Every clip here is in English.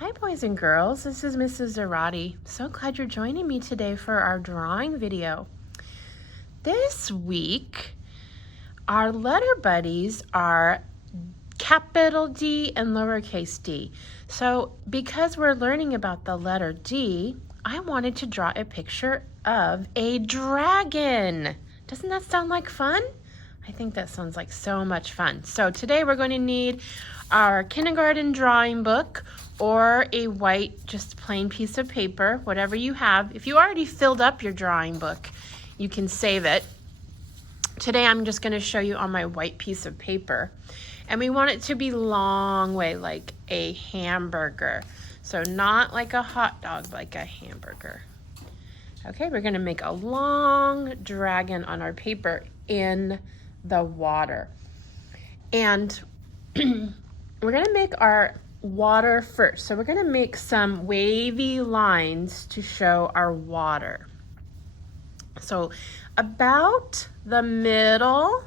Hi boys and girls, this is Mrs. Zarate. So glad you're joining me today for our drawing video. This week, our letter buddies are capital D and lowercase d. So because we're learning about the letter D, I wanted to draw a picture of a dragon. Doesn't that sound like fun? I think that sounds like so much fun. So today we're going to need our kindergarten drawing book or a white, just plain piece of paper, whatever you have. If you already filled up your drawing book, you can save it. Today I'm just going to show you on my white piece of paper. And we want it to be long way, like a hamburger. So not like a hot dog, but like a hamburger. Okay, we're going to make a long dragon on our paper in the water. And we're going to make our water first. So we're going to make some wavy lines to show our water. So about the middle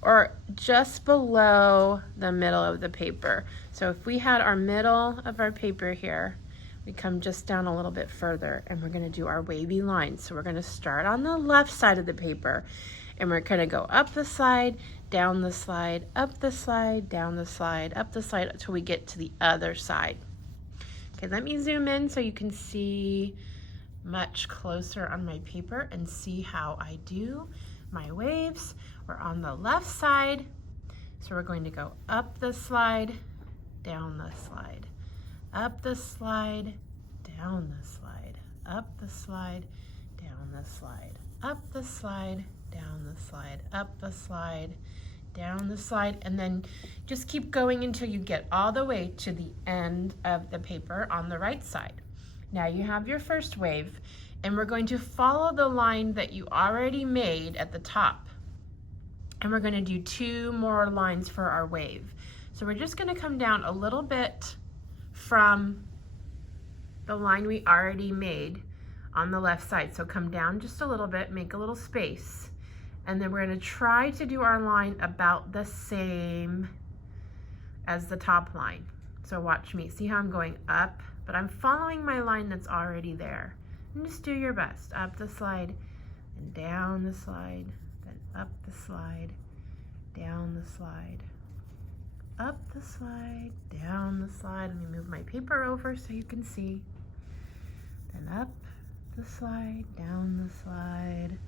or just below the middle of the paper. So if we had our middle of our paper here, we come just down a little bit further and we're going to do our wavy lines. So we're going to start on the left side of the paper and we're going to go up the slide, down the slide, up the slide, down the slide, up the slide until we get to the other side. Okay, let me zoom in so you can see much closer on my paper and see how I do my waves. We're on the left side, so we're going to go up the slide, down the slide, up the slide, down the slide, up the slide, down the slide, up the slide, down the slide, up the slide, down the slide, and then just keep going until you get all the way to the end of the paper on the right side. Now you have your first wave, and we're going to follow the line that you already made at the top. And we're going to do 2 more lines for our wave. So we're just going to come down a little bit from the line we already made on the left side. So come down just a little bit, make a little space, and then we're going to try to do our line about the same as the top line. So watch me. See how I'm going up, but I'm following my line that's already there. And just do your best. Up the slide and down the slide, then up the slide, down the slide, up the slide, down the slide. Let me move my paper over so you can see. Then up the slide, down the slide,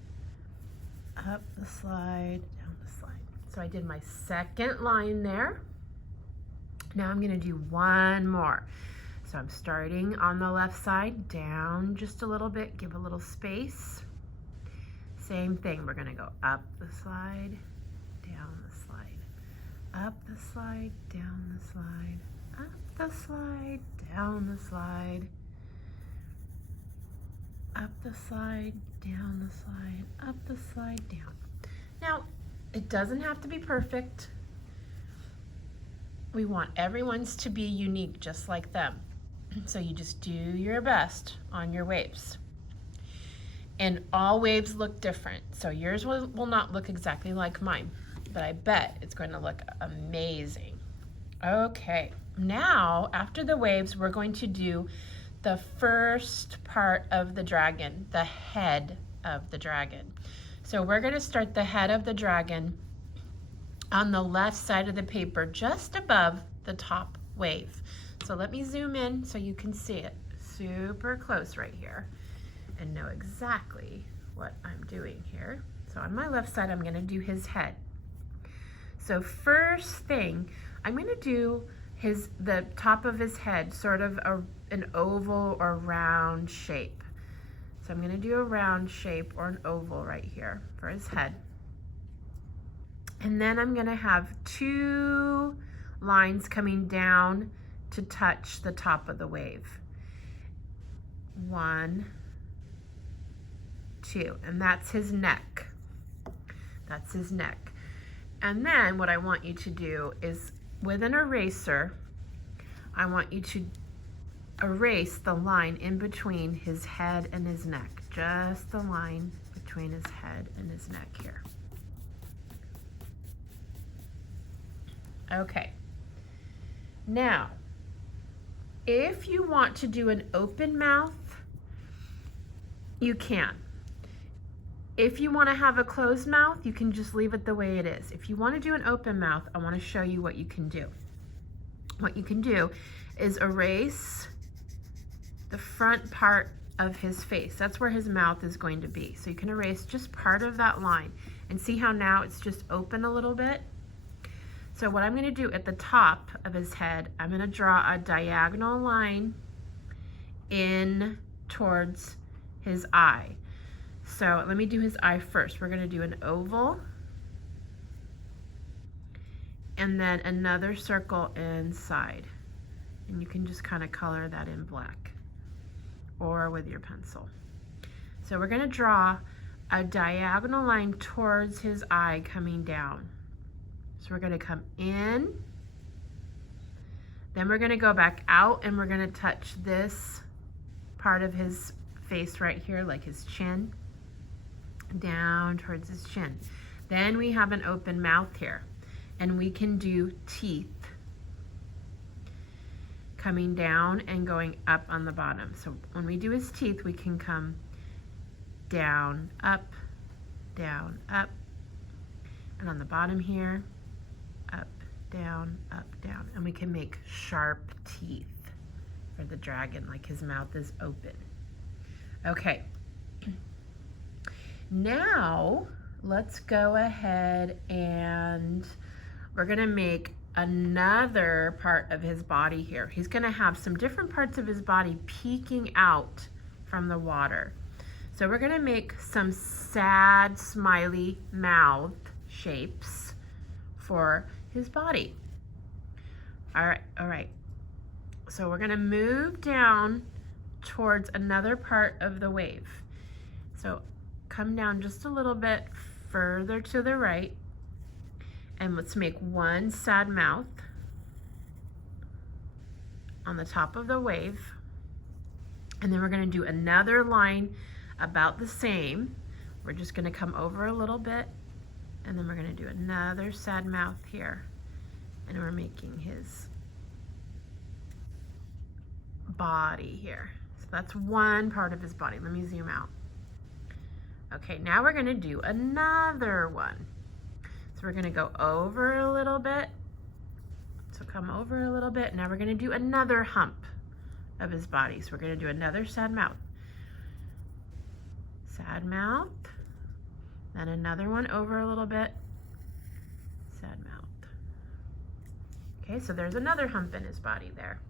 up the slide, down the slide. So I did my second line there. Now I'm going to do one more. So I'm starting on the left side, down just a little bit, give a little space. Same thing, we're going to go up the slide, down the slide, up the slide, down the slide, up the slide, down the slide, up the slide, down the slide, up the slide, down. Now, it doesn't have to be perfect. We want everyone's to be unique, just like them. So you just do your best on your waves. And all waves look different. So yours will not look exactly like mine, but I bet it's going to look amazing. Okay, now after the waves, we're going to do the first part of the dragon, the head of the dragon. So we're going to start the head of the dragon on the left side of the paper, just above the top wave. So let me zoom in so you can see it super close right here and know exactly what I'm doing here. So on my left side, I'm going to do his head. So first thing, I'm going to do the top of his head, sort of an oval or round shape. So I'm going to do a round shape or an oval right here for his head. And then I'm going to have 2 lines coming down to touch the top of the wave. 1, 2, and that's his neck. That's his neck. And then what I want you to do is, with an eraser, I want you to erase the line in between his head and his neck. Just the line between his head and his neck here. Okay. Now, If you want to do an open mouth, you can. If you want to have a closed mouth, you can just leave it the way it is. If you want to do an open mouth, I want to show you what you can do. What you can do is erase the front part of his face. That's where his mouth is going to be. So you can erase just part of that line and see how now it's just open a little bit. So what I'm going to do at the top of his head, I'm going to draw a diagonal line in towards his eye. So let me do his eye first. We're going to do an oval and then another circle inside. And you can just kind of color that in black or with your pencil. So we're going to draw a diagonal line towards his eye coming down. So we're going to come in, then we're going to go back out, and we're going to touch this part of his face right here, like his chin, down towards his chin. Then we have an open mouth here, and we can do teeth coming down and going up on the bottom. So when we do his teeth, we can come down, up, and on the bottom here, up, down, and we can make sharp teeth for the dragon, like his mouth is open. Okay, now let's go ahead and we're gonna make another part of his body here. He's gonna have some different parts of his body peeking out from the water. So we're gonna make some sad, smiley mouth shapes for his body. All right. So we're gonna move down towards another part of the wave. So come down just a little bit further to the right, and let's make one sad mouth on the top of the wave. And then we're gonna do another line about the same. We're just gonna come over a little bit, and then we're gonna do another sad mouth here. And we're making his body here. So that's one part of his body. Let me zoom out. Okay, now we're gonna do another one. So we're gonna go over a little bit. So come over a little bit. Now we're gonna do another hump of his body. So we're gonna do another sad mouth. Sad mouth. Then another one over a little bit. Sad mouth. Okay, so there's another hump in his body there.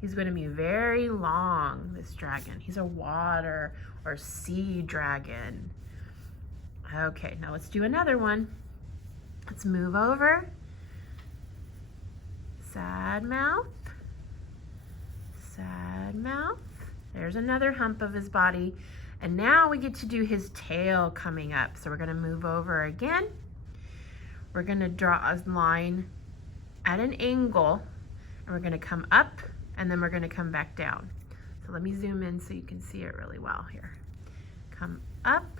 He's going to be very long, this dragon. He's a water or sea dragon. Okay, now let's do another one. Let's move over. Sad mouth. Sad mouth. There's another hump of his body. And now we get to do his tail coming up. So we're going to move over again. We're going to draw a line at an angle, and we're going to come up, and then we're going to come back down. So let me zoom in so you can see it really well here. Come up,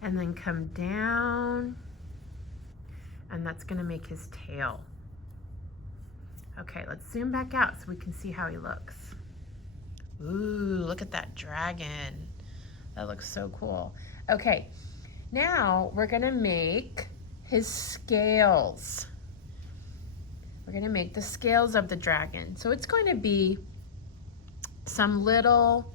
and then come down, and that's going to make his tail. Okay, let's zoom back out so we can see how he looks. Ooh, look at that dragon. That looks so cool. Okay, now we're gonna make his scales. We're gonna make the scales of the dragon. So it's going to be some little,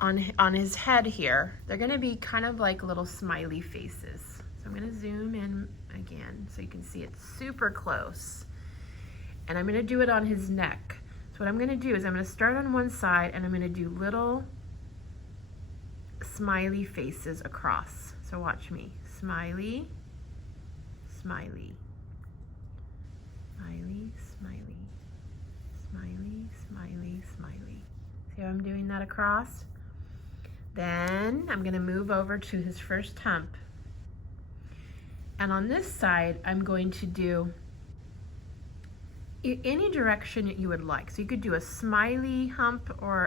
on his head here, they're gonna be kind of like little smiley faces. So I'm gonna zoom in again so you can see it's super close. And I'm gonna do it on his neck. So what I'm gonna do is I'm gonna start on one side, and I'm gonna do little smiley faces across. So watch me. Smiley, smiley, smiley, smiley, smiley, smiley, smiley. See how I'm doing that across? Then I'm gonna move over to his first hump. And on this side, I'm going to do any direction that you would like. So you could do a smiley hump or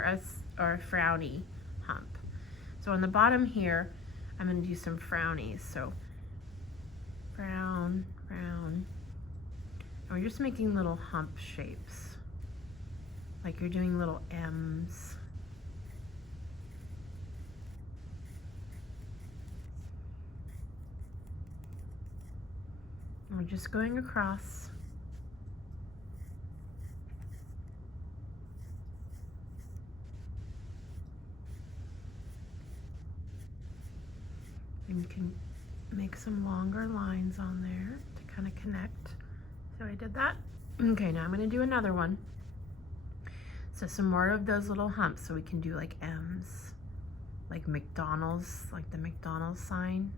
a frowny hump. So on the bottom here, I'm going to do some frownies. So frown, frown, And we're just making little hump shapes, like you're doing little M's. And we're just going across. And you can make some longer lines on there to kind of connect. So I did that. Okay, now I'm going to do another one. So some more of those little humps, so we can do like M's, like McDonald's, like the McDonald's sign.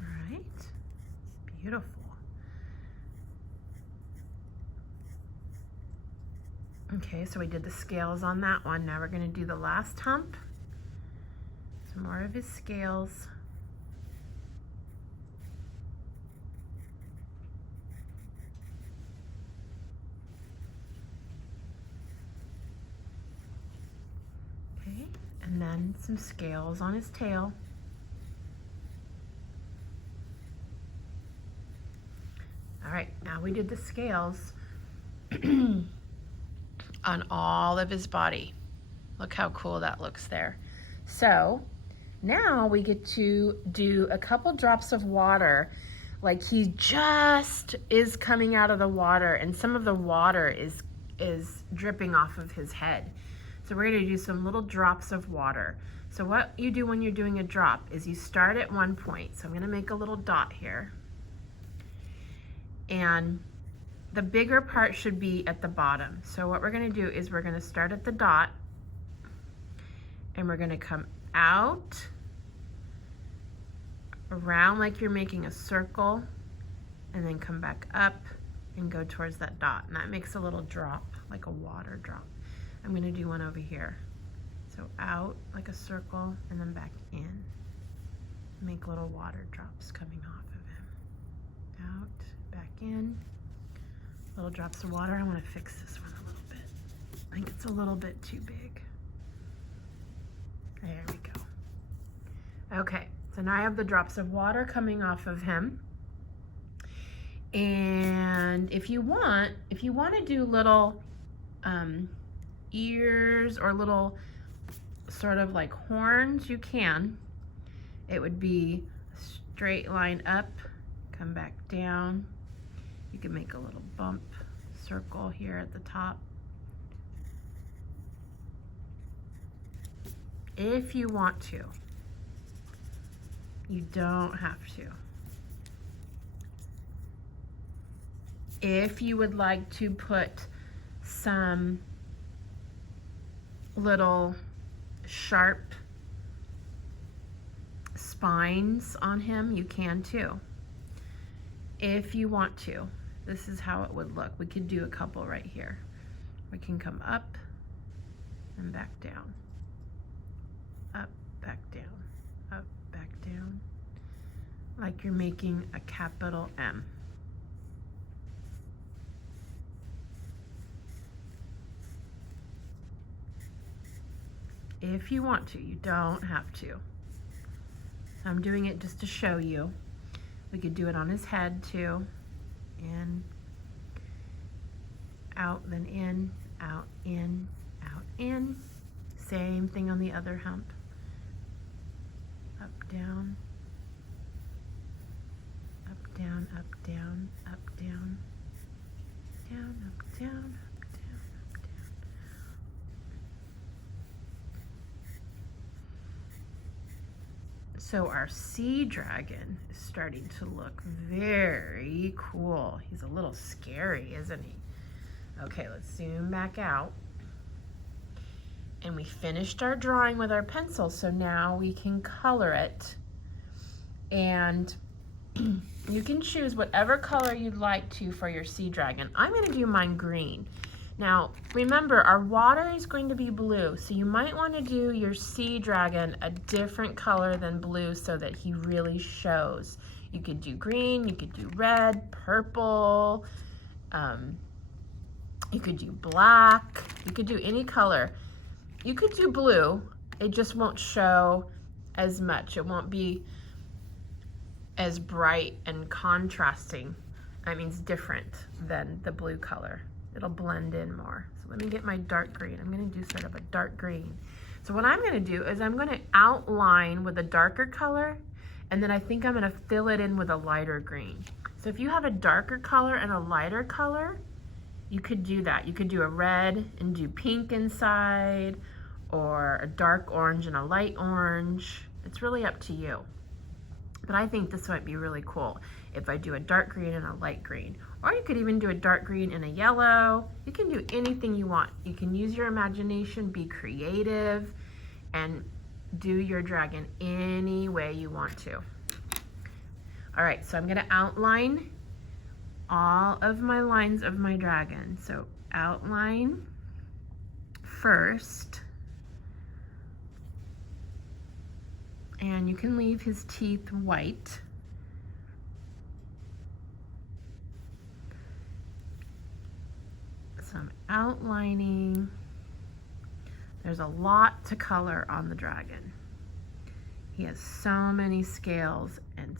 All right, beautiful. Okay, so we did the scales on that one. Now we're going to do the last hump. Some more of his scales. Okay, and then some scales on his tail. All right, now we did the scales on all of his body. Look how cool that looks there. So now we get to do a couple drops of water, like he just is coming out of the water and some of the water is dripping off of his head. So we're gonna do some little drops of water. So what you do when you're doing a drop is you start at one point. So I'm gonna make a little dot here. And the bigger part should be at the bottom. So what we're gonna do is we're gonna start at the dot and we're gonna come out, around like you're making a circle, and then come back up and go towards that dot. And that makes a little drop, like a water drop. I'm gonna do one over here. So out like a circle and then back in. Make little water drops coming off of him. Out, back in. Little drops of water. I wanna fix this one a little bit. I think it's a little bit too big. There we go. Okay, so now I have the drops of water coming off of him. And if you want to do little ears or little sort of like horns, you can. It would be a straight line up, come back down. You can make a little bump circle here at the top. If you want to. You don't have to. If you would like to put some little sharp spines on him, you can too. If you want to. This is how it would look. We could do a couple right here. We can come up and back down. Up, back down, up, back down. Like you're making a capital M. If you want to, you don't have to. I'm doing it just to show you. We could do it on his head too. In, out, then in, out, in, out, in. Same thing on the other hump. Up, down, up, down, up, down, up, down, down, up, down, up, down, up, down. So our sea dragon is starting to look very cool. He's a little scary, isn't he? Okay, let's zoom back out. And we finished our drawing with our pencil, so now we can color it. And you can choose whatever color you'd like to for your sea dragon. I'm gonna do mine green. Now, remember, our water is going to be blue, so you might want to do your sea dragon a different color than blue so that he really shows. You could do green, you could do red, purple, you could do black, you could do any color. You could do blue, it just won't show as much. It won't be as bright and contrasting. That means different than the blue color. It'll blend in more. So let me get my dark green. I'm gonna do sort of a dark green. So what I'm gonna do is I'm gonna outline with a darker color, and then I think I'm gonna fill it in with a lighter green. So if you have a darker color and a lighter color, you could do that. You could do a red and do pink inside, or a dark orange and a light orange. It's really up to you. But I think this might be really cool if I do a dark green and a light green. Or you could even do a dark green and a yellow. You can do anything you want. You can use your imagination, be creative, and do your dragon any way you want to. All right, so I'm gonna outline all of my lines of my dragon. So outline first. And you can leave his teeth white. So I'm outlining. There's a lot to color on the dragon. He has so many scales and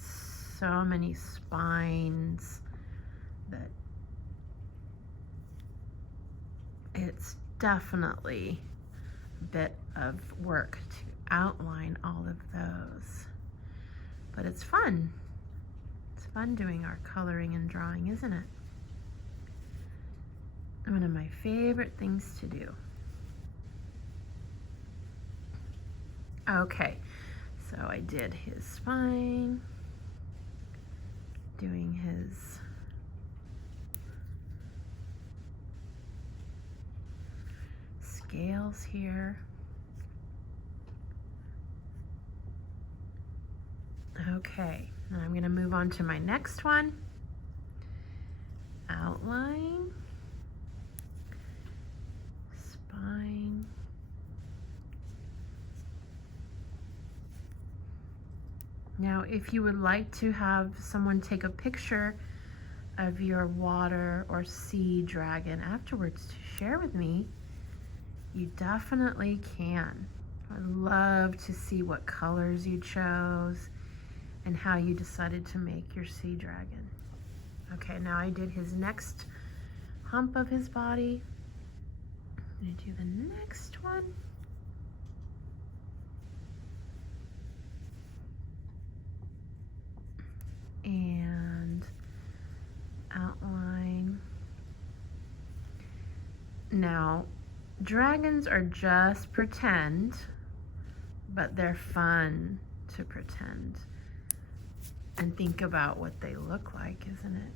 so many spines that it's definitely a bit of work to outline all of those. But it's fun. It's fun doing our coloring and drawing, isn't it? One of my favorite things to do. Okay, so I did his spine, doing his scales here. Okay, now I'm going to move on to my next one. Outline, spine, now if you would like to have someone take a picture of your water or sea dragon afterwards to share with me, you definitely can. I'd love to see what colors you chose and how you decided to make your sea dragon. Okay, now I did his next hump of his body. I'm gonna do the next one. And outline. Now, dragons are just pretend, but they're fun to pretend and think about what they look like, isn't it?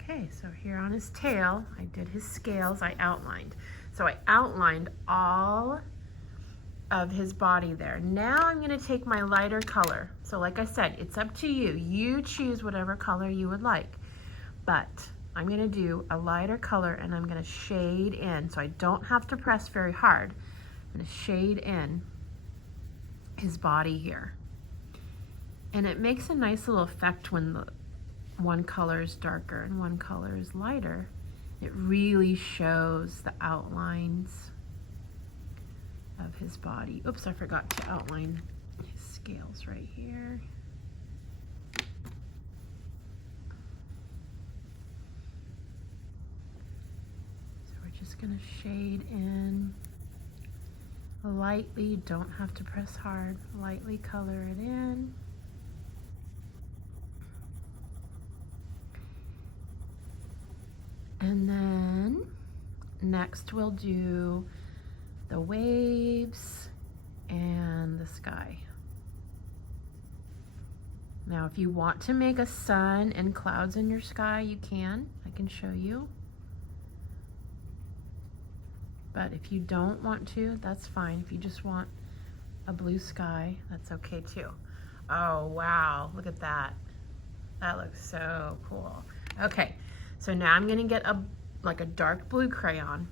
Okay, so here on his tail, I did his scales, I outlined. So I outlined all of his body there. Now I'm gonna take my lighter color. So like I said, it's up to you. You choose whatever color you would like. But I'm gonna do a lighter color and I'm gonna shade in, so I don't have to press very hard. I'm gonna shade in his body here. And it makes a nice little effect when the one color is darker and one color is lighter. It really shows the outlines of his body. Oops, I forgot to outline his scales right here. So we're just gonna shade in lightly. Don't have to press hard. Lightly color it in. And then next we'll do the waves and the sky. Now if you want to make a sun and clouds in your sky, you can. I can show you. But if you don't want to, that's fine. If you just want a blue sky, that's okay too. Oh wow, look at that. That looks so cool. Okay, so now I'm gonna get like a dark blue crayon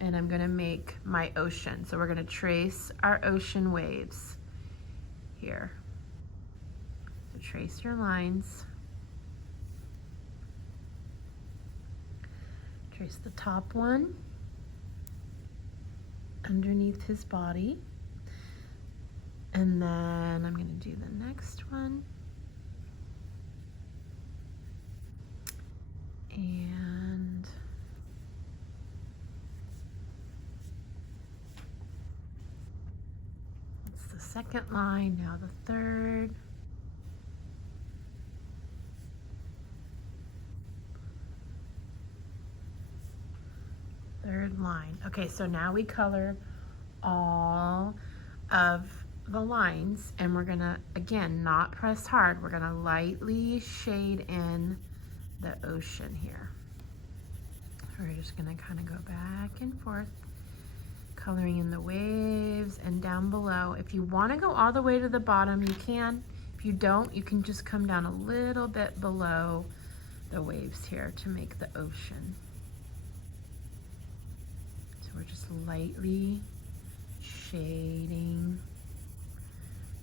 and I'm gonna make my ocean. So we're gonna trace our ocean waves here. So trace your lines. Trace the top one. underneath his body. And then I'm going to do the next one. And it's the second line, now the third. Third line. Okay, so now we colored all of the lines, and we're gonna, again, not press hard. We're gonna lightly shade in the ocean here. We're just gonna kind of go back and forth, coloring in the waves and down below. If you want to go all the way to the bottom, you can. If you don't, you can just come down a little bit below the waves here to make the ocean. So we're just lightly shading.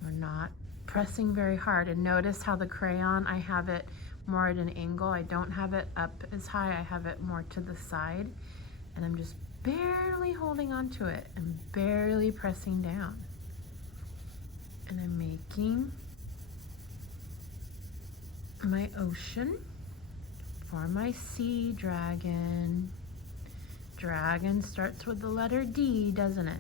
We're not pressing very hard. And notice how the crayon, I have it more at an angle. I don't have it up as high. I have it more to the side. And I'm just barely holding on to it and barely pressing down. And I'm making my ocean for my sea dragon. Dragon starts with the letter D, doesn't it?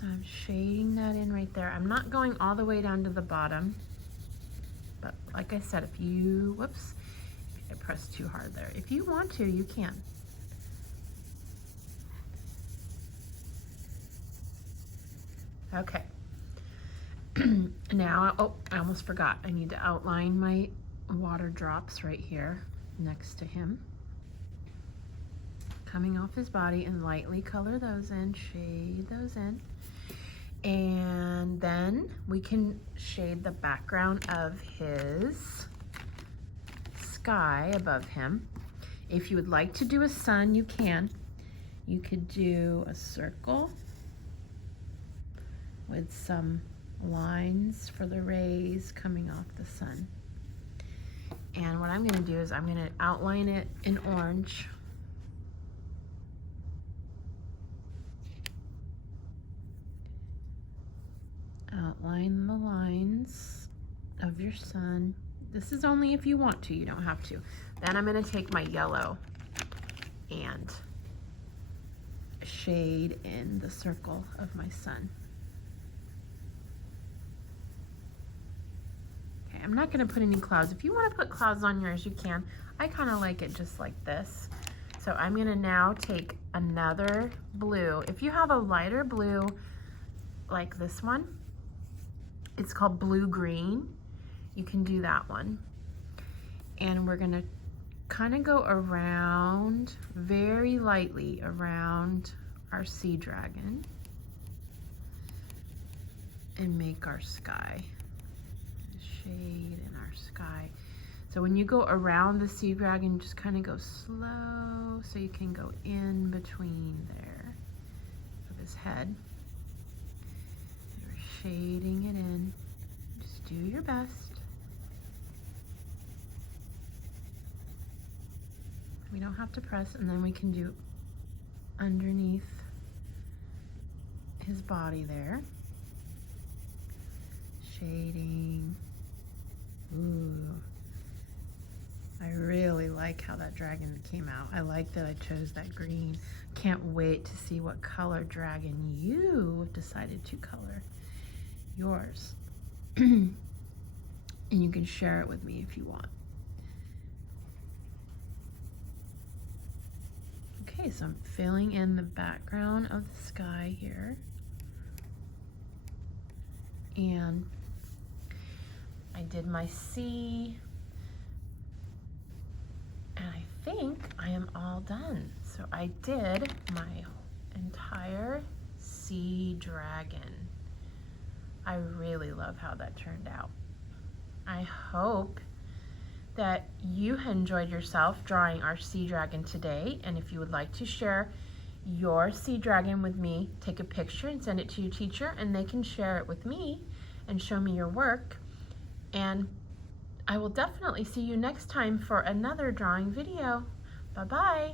So I'm shading that in right there. I'm not going all the way down to the bottom, but like I said, if you, whoops, I pressed too hard there. If you want to, you can. Okay. Now, oh, I almost forgot. I need to outline my water drops right here next to him. Coming off his body, and lightly color those in, shade those in. And then we can shade the background of his sky above him. If you would like to do a sun, you can. You could do a circle with some lines for the rays coming off the sun. And what I'm going to do is I'm going to outline it in orange. Outline the lines of your sun. This is only if you want to, you don't have to. Then I'm going to take my yellow and shade in the circle of my sun. Okay, I'm not going to put any clouds. If you want to put clouds on yours, you can. I kind of like it just like this. So I'm going to now take another blue. If you have a lighter blue like this one, it's called blue-green. You can do that one. And we're gonna kind of go around, very lightly around our sea dragon and make our sky. Shade in our sky. So when you go around the sea dragon, just kind of go slow so you can go in between there of his head. Shading it in. Just do your best. We don't have to press, and then we can do underneath his body there. Shading. Ooh. I really like how that dragon came out. I like that I chose that green. Can't wait to see what color dragon you decided to color yours. And you can share it with me if you want. Okay, so I'm filling in the background of the sky here. And I did my sea. And I think I am all done. So I did my entire sea dragon. I really love how that turned out. I hope that you enjoyed yourself drawing our sea dragon today. And if you would like to share your sea dragon with me, take a picture and send it to your teacher, and they can share it with me and show me your work. And I will definitely see you next time for another drawing video. Bye-bye.